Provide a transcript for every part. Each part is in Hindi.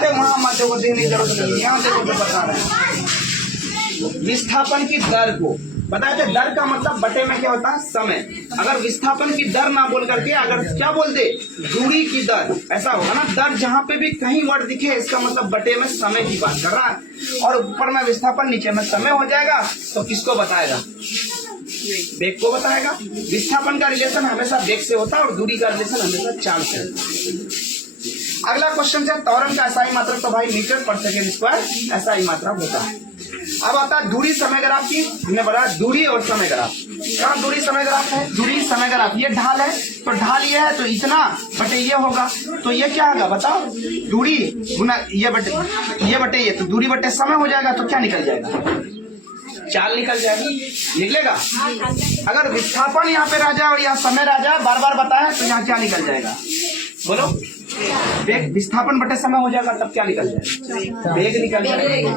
अरे वहां मत देखो, देखने की जरूरत नहीं, यहाँ देखो तो बता रहे हैं विस्थापन की दर को बताया था। दर का मतलब बटे में क्या होता है, समय। अगर विस्थापन की दर ना बोल करके अगर क्या बोल दे, दूरी की दर, ऐसा होगा ना। दर जहां पे भी कहीं वर्ड दिखे इसका मतलब बटे में समय की बात कर रहा है, और ऊपर में विस्थापन नीचे में समय हो जाएगा, तो किसको बताएगा, वेग को बताएगा। विस्थापन का रिलेशन हमेशा वेग से होता है और दूरी का रिलेशन हमेशा चाल से होता है। अगला क्वेश्चन है त्वरण का एसआई मात्रक, तो भाई मीटर पर सेकेंड स्क्वायर एसआई मात्रक होता है। अब आता है दूरी समय ग्राफ की, हमने बोला दूरी और समय ग्राफ। कहाँ दूरी समय ग्राफ है, दूरी समय ग्राफ, ये ढाल है तो ढाल ये है तो इतना बटे ये होगा, तो ये क्या होगा बताओ, दूरी गुना ये बटे ये, तो दूरी बटे समय हो जाएगा, तो क्या निकल जाएगा, चाल निकल जाएगी, निकलेगा। अगर विस्थापन यहाँ पे रह जाए और यहाँ समय रह जाए, बार बार बताए, तो यहाँ क्या निकल जाएगा, बोलो, वेग। विस्थापन बटे समय हो जाएगा, तब क्या निकल जाएगा, वेग निकल जाएगा।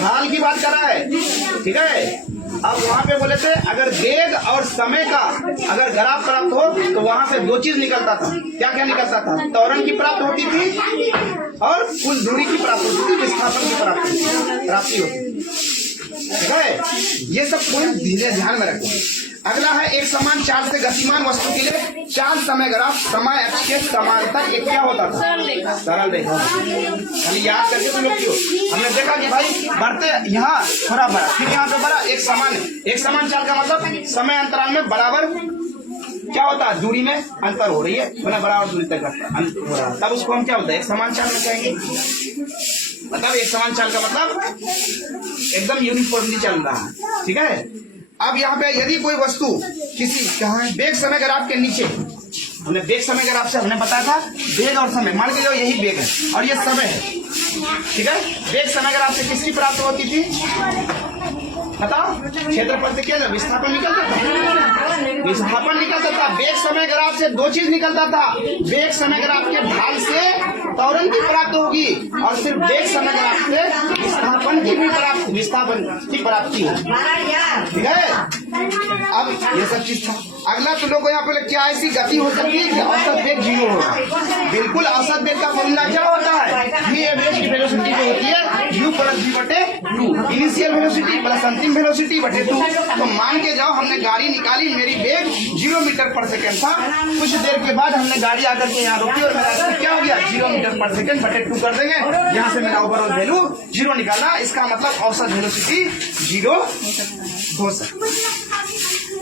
ढाल की बात कर रहा है, ठीक है। अब वहां पे बोले थे अगर वेग और समय का अगर ग्राफ प्राप्त हो तो वहां से दो चीज निकलता था, क्या क्या निकलता था, त्वरण की प्राप्त होती थी और कुल दूरी की प्राप्त होती थी, विस्थापन की प्राप्ति होती थी, ठीक है। ये सब पॉइंट धीरे ध्यान में रखो। अगला है एक समान चाल से गतिमान वस्तु के लिए चाल समय ग्राफ समय अक्ष के समांतर एक क्या होता था, सरल रेखा। खाली याद करके तुम लोग क्यों, हमने देखा कि भाई बढ़ते यहाँ थोड़ा बड़ा, फिर यहाँ पे बड़ा, एक समान चाल का मतलब समय अंतराल में बराबर क्या होता है, दूरी में अंतर हो रही है, मतलब बराबर दूरी तक हो रहा है, तब उसको हम क्या होता है, एक समान चाल में कहेंगे। मतलब एक समान चाल का मतलब एकदम यूनिफॉर्मली चल रहा है, ठीक है। अब यहाँ पे यदि कोई वस्तु किसी कहाँ है, वेग समय ग्राफ के नीचे, हमने वेग समय ग्राफ से हमने बताया था वेग और समय, मान के जाओ यही वेग है और ये समय है, ठीक है। वेग समय ग्राफ से किसकी प्राप्त होती थी बताओ, क्षेत्रफल से क्या विस्थापन निकलता था, विस्थापन निकलता था। वेग समय ग्राफ से दो चीज निकलता था, वेग समय ग्राफ के ढाल से त्वरण की प्राप्त होगी और सिर्फ वेग समय ग्राफ से विस्थापन की भी प्राप्त, विस्थापन की प्राप्ति होगी, ठीक है। अब ये सब चीज था। अगला तो लोग यहाँ पे क्या ऐसी गति हो सकती है कि औसत वेग 0 होगा, बिल्कुल। औसत वेग का फॉर्मूला क्या होता है, v एवरेज की वेलोसिटी जो होती है u प्लस v बटे 2, इनिशियल वेलोसिटी प्लस अंतिम वेलोसिटी बटे 2। तो मान के जाओ हमने गाड़ी निकाली, मेरी वेग 0 मीटर पर सेकेंड था, कुछ देर के बाद हमने गाड़ी आकर के यहाँ रोकी और मेरा क्या हो गया 0 मीटर पर सेकेंड बटे 2 कर देंगे, यहाँ से मेरा ओवरऑल वैल्यू 0 निकाला। इसका मतलब औसत वेलोसिटी 0 हो सकता,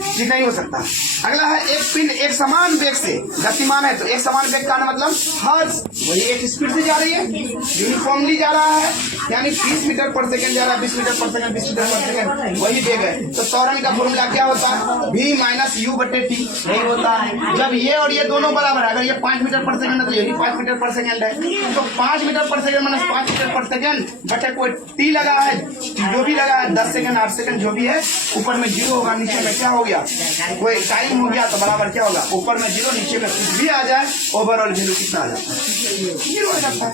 जी नहीं हो सकता। अगला है एक पिंड एक समान वेग से गतिमान है, तो एक समान वेग का मतलब हर वही एक स्पीड से जा रही है, यूनिफॉर्मली जा रहा है, यानी 20 मीटर पर सेकंड जा रहा है, 20 मीटर पर सेकंड, 20 मीटर पर सेकंड, वही वेग है। तो त्वरण का फॉर्मूला क्या होता है, v माइनस यू बटे टी, नहीं होता है। जब ये और ये दोनों बराबर है, अगर ये 5 मीटर पर सेकंड है तो ये भी 5 मीटर पर सेकंड है, तो 5 मीटर पर सेकंड माइनस 5 मीटर पर सेकंड बटे कोई टी लगा है, जो भी लगा है 10 सेकंड 8 सेकंड जो भी है, ऊपर में 0 होगा, नीचे में क्या हो गया, कोई टाइम हो गया, तो बराबर क्या होगा, ऊपर में 0 नीचे में कुछ भी आ जाए, ओवरऑल वैल्यू कितना आ जाता है, 0 हो जाता है,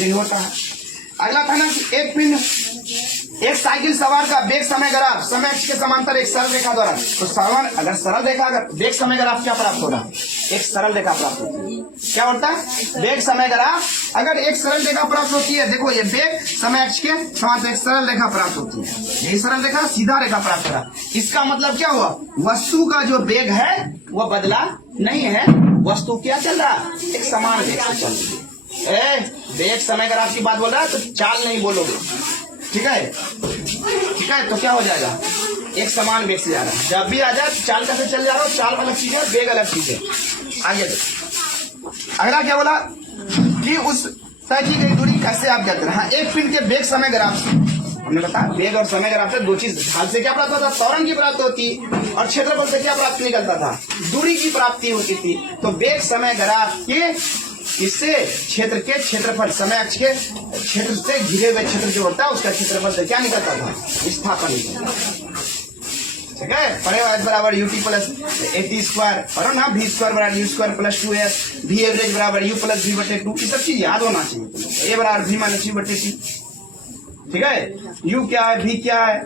यही होता है। अगला था ना कि एक पिंड एक साइकिल सवार का वेग समय ग्राफ समय अक्ष के समांतर एक सरल रेखा द्वारा, तो सवाल अगर सरल रेखा अगर वेग समय ग्राफ क्या प्राप्त होगा, एक सरल रेखा प्राप्त होती है, क्या होता है वेग समय ग्राफ। अगर एक सरल रेखा प्राप्त होती है, देखो ये वेग समय अक्ष के समांतर एक सरल रेखा प्राप्त होती है, यही सरल रेखा सीधा रेखा प्राप्त करा। इसका मतलब क्या हुआ, वस्तु का जो वेग है वह बदला नहीं है, वस्तु क्या चल रहा है, एक समान वेग से चल रही है। वेग समय ग्राफ की बात बोल रहा है तो चाल नहीं बोलोगे, ठीक है, ठीक है। तो क्या हो जाएगा, एक समान वेग से जा रहा है, जब भी आ जाए चाल कैसे चल जा रहा है, चाल अलग चीज है, वेग अलग चीज है। आगे अगला क्या बोला कि उस तय की गई दूरी कैसे आप ज्ञात करें। हाँ, एक पिंड के वेग समय ग्राफ से हमने बताया, वेग और समय ग्राफ से दो चीज, ढाल से क्या प्राप्त होता था, त्वरण की प्राप्त होती, और क्षेत्रफल से क्या प्राप्त निकलता था, दूरी की प्राप्ति होती थी। तो वेग समय ग्राफ के इससे क्षेत्र के क्षेत्रफल समय अक्ष के क्षेत्र से घिरे हुए क्षेत्र जो होता है उसका क्षेत्रफल से क्या निकलता था, विस्थापन निकलता, ठीक है। पढ़े वाइज बराबर यूटी प्लस 80 स्क्वायर, और ना v स्क्वायर बराबर you square plus 2s, v average बराबर u प्लस v बटे 2, ये सब चीज याद होना चाहिए। a बराबर v माइनस u बटे t, ठीक है। u क्या है, v क्या है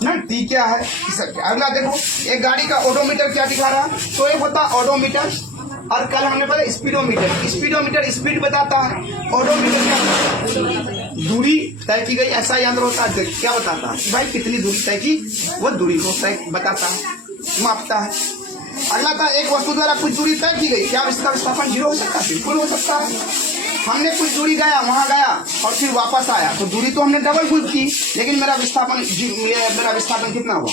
ना, t क्या है, अगला देखो एक गाड़ी का ओडोमीटर क्या दिखा रहा है, तो एक होता है ओडोमीटर और कल हमने पता स्पीडोमीटर, स्पीडोमीटर स्पीड बताता है, ओडोमीटर क्या दूरी तय की गई, ऐसा यंत्र होता है क्या बताता है भाई कितनी दूरी तय की, वो दूरी को तय बताता है, मापता है। अगला था एक वस्तु द्वारा कुछ दूरी तय की गई, क्या इसका विस्थापन 0 हो सकता है? बिल्कुल हो सकता है। हमने कुछ दूरी गया, वहां गया और फिर वापस आया, तो दूरी तो हमने डबल फुल की, लेकिन मेरा विस्थापन कितना हुआ?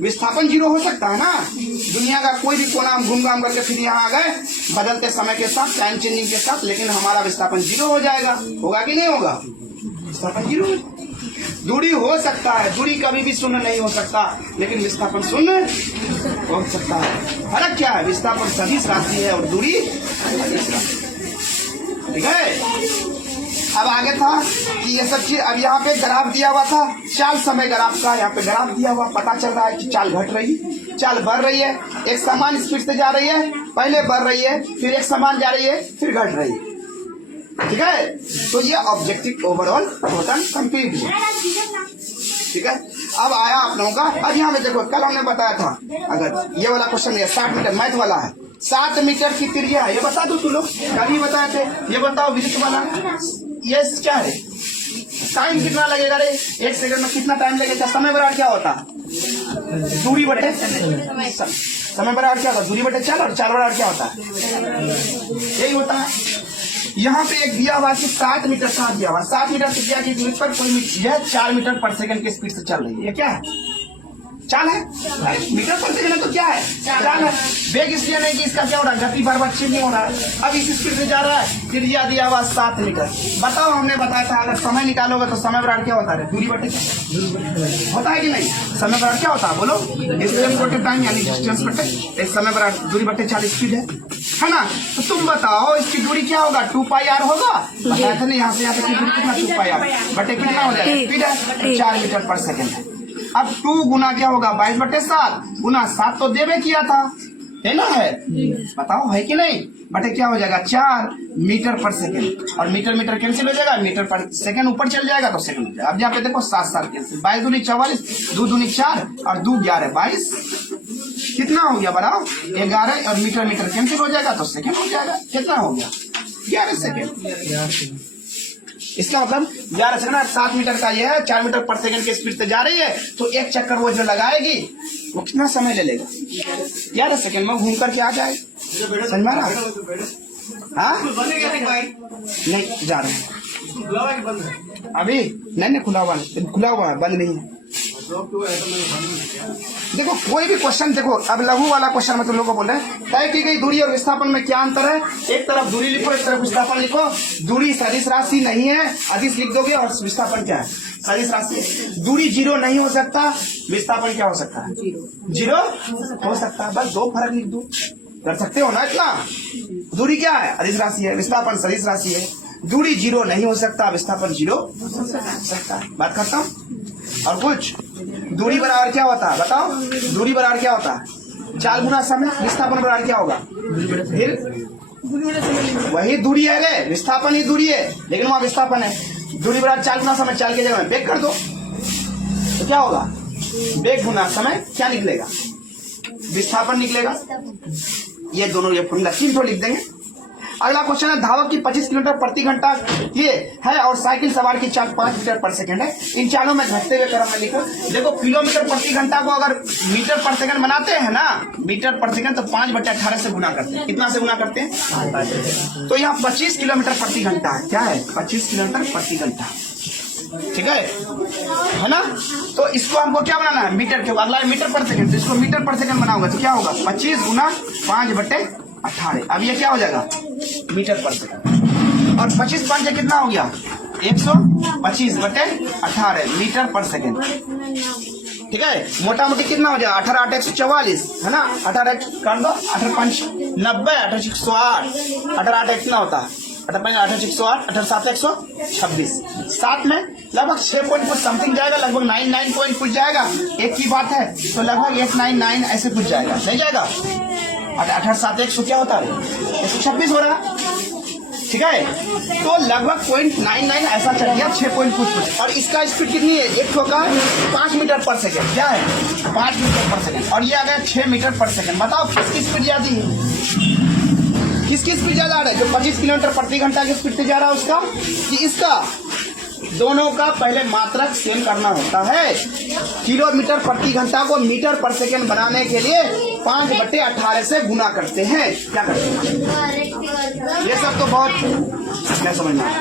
विस्थापन 0 हो सकता है ना। दुनिया का कोई भी कोना हम घूम घाम करके फिर यहाँ आ गए बदलते समय के साथ, टाइम चेंजिंग के साथ, लेकिन हमारा विस्थापन 0 हो जाएगा। होगा कि नहीं होगा? विस्थापन 0। दूरी हो सकता है, दूरी कभी भी शून्य नहीं हो सकता, लेकिन विस्थापन शून्य हो सकता है। फर्क क्या है? विस्थापन सदिश राशि है और दूरी सदिश राशि। ठीक है। अब आगे था कि ये सब चीज, अब यहाँ पे ग्राफ दिया हुआ था, चाल समय ग्राफ का, यहाँ पे ग्राफ दिया हुआ, पता चल रहा है कि चाल घट रही, चाल बढ़ रही है, एक समान स्पीड से जा रही है, पहले बढ़ रही है, फिर एक समान जा रही है, फिर घट रही है। ठीक है। तो ये ऑब्जेक्टिव ओवरऑल टोटल कंप्लीट है। ठीक है। अब आया आप लोगों का, अब यहाँ पे देखो कल हमने बताया था, अगर ये वाला क्वेश्चन है 60 मीटर मैथ वाला है, 7 मीटर की त्रिज्या है, ये बता दो तुम लोग, कल ही बताए थे। ये बताओ विद्युत वाला ये क्या है? टाइम कितना लगेगा रे? 1 सेकंड में कितना टाइम लगेगा? समय बराबर क्या होता है? दूरी बटे समय बराबर क्या होता है? दूरी बटे चाल, और चाल बराबर क्या होता है? यही होता है। यहाँ पे एक दिया हुआ कि 7 मीटर का दिया हुआ, 7 मीटर से क्या की दूरी पर कोई यह 4 मीटर पर सेकंड की स्पीड से चल रही है। ये क्या है? चाल है। मीटर पर सेकंड तो क्या है? चाल है। वेग इसलिए नहीं कि इसका क्या हो रहा है, गति बार चेंज नहीं हो रहा है। अब इस स्पीड से जा रहा है, त्रिज्या दिया हुआ 7 मीटर। बताओ, हमने बताया था अगर समय निकालोगे तो समय बराबर क्या होता है? दूरी बटे होता है कि नहीं? समय बराबर क्या होता है बोलो? डिस्टेंस बटे टाइम, यानी डिस्टेंस बटे समय बराबर दूरी बटे 4 स्पीड है ना। तो तुम बताओ इसकी दूरी क्या होगा? 2πr होगा। बताया था ना, यहाँ से यहाँ तक की दूरी कितना? 2πr बटे कितना हो जाएगा? स्पीड है 4 मीटर पर सेकंड है। अब 2 गुना क्या होगा? 22/7 गुना 7 तो देवे किया था, है ना? है, बताओ है कि नहीं? बटे क्या हो जाएगा? 4 मीटर पर सेकंड, और मीटर मीटर कैंसिल हो जाएगा, मीटर पर सेकंड ऊपर चल जाएगा तो सेकंड हो जाएगा। अब यहाँ पे देखो 7 कैंसिल, 22 दूनी 44, 2 दूनी 4 और 2 11, 22 कितना हो गया? बढ़ाओ 11, और मीटर मीटर कैंसिल हो जाएगा तो सेकंड हो जाएगा। कितना हो गया? 11 सेकंड। इसका मतलब 11 सेकंड। 7 मीटर का ये है, 4 मीटर पर सेकंड की स्पीड से जा रही है, तो एक चक्कर वो जो लगाएगी वो कितना समय ले लेगा? 11 सेकंड में घूम करके आ जाएगा। समझ में आ रहा? हाँ नहीं जा रहे हैं अभी, नहीं खुला हुआ है, बंद नहीं है। देखो कोई भी क्वेश्चन, देखो अब लघु वाला क्वेश्चन में तुम लोग को बोल रहे हैं तय की गई दूरी और विस्थापन में क्या अंतर है? एक तरफ दूरी लिखो, एक तरफ विस्थापन लिखो। दूरी सदिश राशि नहीं है, अदिश लिख दोगे, और विस्थापन क्या है? सदिश राशि है। दूरी 0 नहीं हो सकता, विस्थापन क्या हो सकता है? 0 हो सकता है। बस 2 फर्क लिख दो, कर सकते हो ना इतना। दूरी क्या है? अदिश राशि है, विस्थापन सदिश राशि है। दूरी 0 नहीं हो सकता, विस्थापन 0 हो सकता है। बात करता हूँ। और कुछ दूरी बराबर क्या होता है? बताओ, दूरी बराबर क्या होता है? 4 गुना समय। विस्थापन बराबर क्या होगा? फिर वही दूरी है रे, विस्थापन ही दूरी है, लेकिन वहां विस्थापन है। दूरी बराबर 4 गुना समय, 4 की जगह में बेग कर दो तो क्या होगा? बेग गुना समय क्या निकलेगा? विस्थापन निकलेगा। ये दोनों ये फॉर्मूला 3 तो लिख देंगे। अगला क्वेश्चन है, धावक की 25 किलोमीटर प्रति घंटा ये है और साइकिल सवार की चाल 5 मीटर पर सेकंड है। इन चालों में घटते हुए क्रम में लिखो। देखो किलोमीटर प्रति घंटा को अगर मीटर पर सेकंड बनाते हैं ना, मीटर पर सेकंड, तो 5/18 से गुना करते हैं। कितना से गुना करते हैं? तो यहाँ 25 किलोमीटर प्रति घंटा है। क्या है? 25 किलोमीटर प्रति घंटा। ठीक है ना। तो इसको हमको क्या बनाना है? मीटर के, अगला मीटर पर सेकंड, इसको मीटर पर सेकंड बनाऊंगा तो क्या होगा? 25 गुना 5/18। अब ये क्या हो जाएगा? मीटर पर सेकंड। और 25 5 कितना हो गया? 125/18 मीटर पर सेकंड। ठीक है। मोटा मोटी कितना हो जाएगा? 18 8 144 है ना। 18 कर दो, 18 5 90, 18 6 108, 18 8 कितना होता है? 18 5 18 6 108, 18 7 126। 7 में लगभग 6 पॉइंट कुछ समथिंग जाएगा, लगभग 99 पॉइंट कुछ जाएगा। एक की बात है तो लगभग 899 ऐसे कुछ जाएगा, सही जाएगा। 18 7 100 क्या होता है? 126 हो रहा। ठीक है। तो लगभग 0.99 ऐसा चल गया, 6 पॉइंट कुछ। और इसका स्पीड कितनी है? एक का 5 मीटर पर सेकंड। क्या है? 5 मीटर पर सेकंड। और ये आ गया 6 मीटर पर सेकंड। बताओ किसकी स्पीड ज्यादा है? किसकी स्पीड ज्यादा आ रहा है? जो 25 किलोमीटर प्रति घंटा की स्पीड से जा रहा है उसका कि इसका? दोनों का पहले मात्रक सेम करना होता है। किलोमीटर प्रति घंटा को मीटर पर सेकंड बनाने के लिए 5/18 से गुना करते हैं। क्या करते हैं? ये सब तो बहुत क्या समझना है।